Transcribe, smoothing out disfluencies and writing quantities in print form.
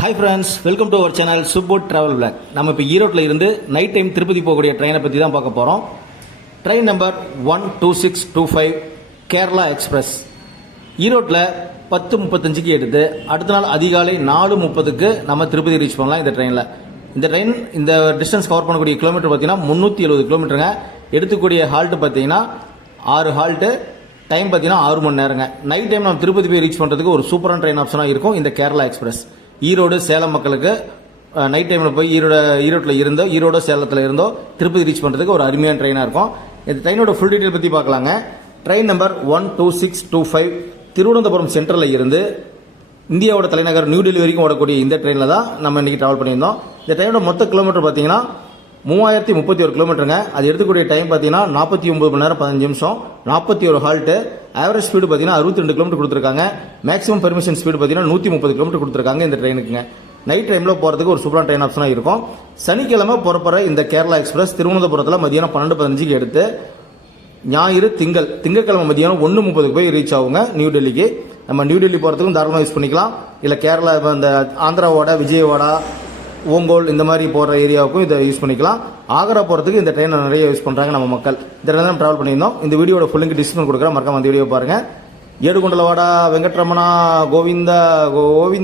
Hi friends, welcome to our channel support travel blog. நம்ம இப்போ ஈரோட்டில் இருந்து நைட் டைம் திருப்பதி போகக்கூடிய ட்ரெயினை பற்றி தான் பார்க்க போகிறோம். Train number 12625 Kerala express. ஈரோட்டில் 10:35க்கு எடுத்து அடுத்த நாள் அதிகாலை 4:30க்கு நம்ம திருப்பதி ரீச் பண்ணலாம் இந்த ட்ரெயினில். இந்த ட்ரெயின் இந்த டிஸ்டன்ஸ் கவர் பண்ணக்கூடிய கிலோமீட்டர் பார்த்தீங்கன்னா 370 கிலோமீட்டருங்க. எடுத்துக்கூடிய ஹால்ட்டு பார்த்தீங்கன்னா 6 ஹால்ட்டு. டைம் பார்த்தீங்கன்னா 6 மணி நேரங்க. நைட் டைம் நம்ம திருப்பதி போய் ரீச் பண்ணுறதுக்கு ஒரு சூப்பரான ட்ரெயின் ஆப்ஷனாக இருக்கும் இந்த கேரளா எக்ஸ்பிரஸ். ஈரோடு சேலம் மக்களுக்கு நைட் டைமில் போய் ஈரோட்டில் இருந்தோ ஈரோடு சேலத்தில் இருந்தோ திருப்பதி ரீச் பண்ணுறதுக்கு ஒரு அருமையான ட்ரெயினாக இருக்கும். இந்த ட்ரெயினோட ஃபுல் டீட்டெயில் பற்றி பார்க்கலாங்க. ட்ரெயின் நம்பர் 12625 திருவனந்தபுரம் சென்ட்ரலில் இருந்து இந்தியாவோட தலைநகர் நியூ டெல்லி வரைக்கும் ஓடக்கூடிய இந்த ட்ரெயினில் தான் நம்ம இன்றைக்கி ட்ராவல் பண்ணியிருந்தோம். இந்த ட்ரெயினோட மொத்த கிலோமீட்டர் பார்த்தீங்கன்னா 3031 கிலோமீட்டருங்க. அது எடுத்துக்கூடிய டைம் பார்த்தீங்கன்னா 49 மணி நேரம் 15 நிமிஷம், 41 ஹால்ட்டு. ஆவரேஜ் ஸ்பீடு பார்த்தீங்கன்னா 62 கிலோமீட்டர் கொடுத்துருக்காங்க. மேக்ஸிமம் பெர்மிஷன் ஸ்பீடு பார்த்தீங்கன்னா 130 கிலோமீட்டர் கொடுத்துருக்காங்க இந்த ட்ரெயினுக்குங்க. நைட் டைமில் போகிறதுக்கு ஒரு சூப்பரான ட்ரெயின் ஆப்ஷனாக இருக்கும். சனிக்கிழமை புறப்படுற இந்த கேரளா எக்ஸ்பிரஸ் திருவனந்தபுரத்தில் மதியானம் 12:15க்கு எடுத்து ஞாயிறு திங்கட்கிழமை மதியானம் 1:30க்கு போய் ரீச் ஆகுங்க நியூ டெல்லிக்கு. நம்ம நியூ டெல்லி போகிறதுக்கும் தாராளமாக யூஸ் பண்ணிக்கலாம். இல்லை கேரளா இந்த ஆந்திராவோட விஜயவாடா ஓங்கோல் இந்த மாதிரி போகிற ஏரியாவுக்கும் இதை யூஸ் பண்ணிக்கலாம். ஆக்ரா போகிறதுக்கு இந்த ட்ரெயினை நிறைய யூஸ் பண்ணுறாங்க நம்ம மக்கள். இந்த ட்ரெயின் தான் ட்ராவல் பண்ணியிருந்தோம். இந்த வீடியோட ஃபுல்லிங்க் டிஸ்கிரிப்ஷன் கொடுக்குறேன், மறக்காம அந்த வீடியோ பாருங்கள். ஏடுகுண்டலவாடா வெங்கட்ரமணா கோவிந்தா கோவிந்த்.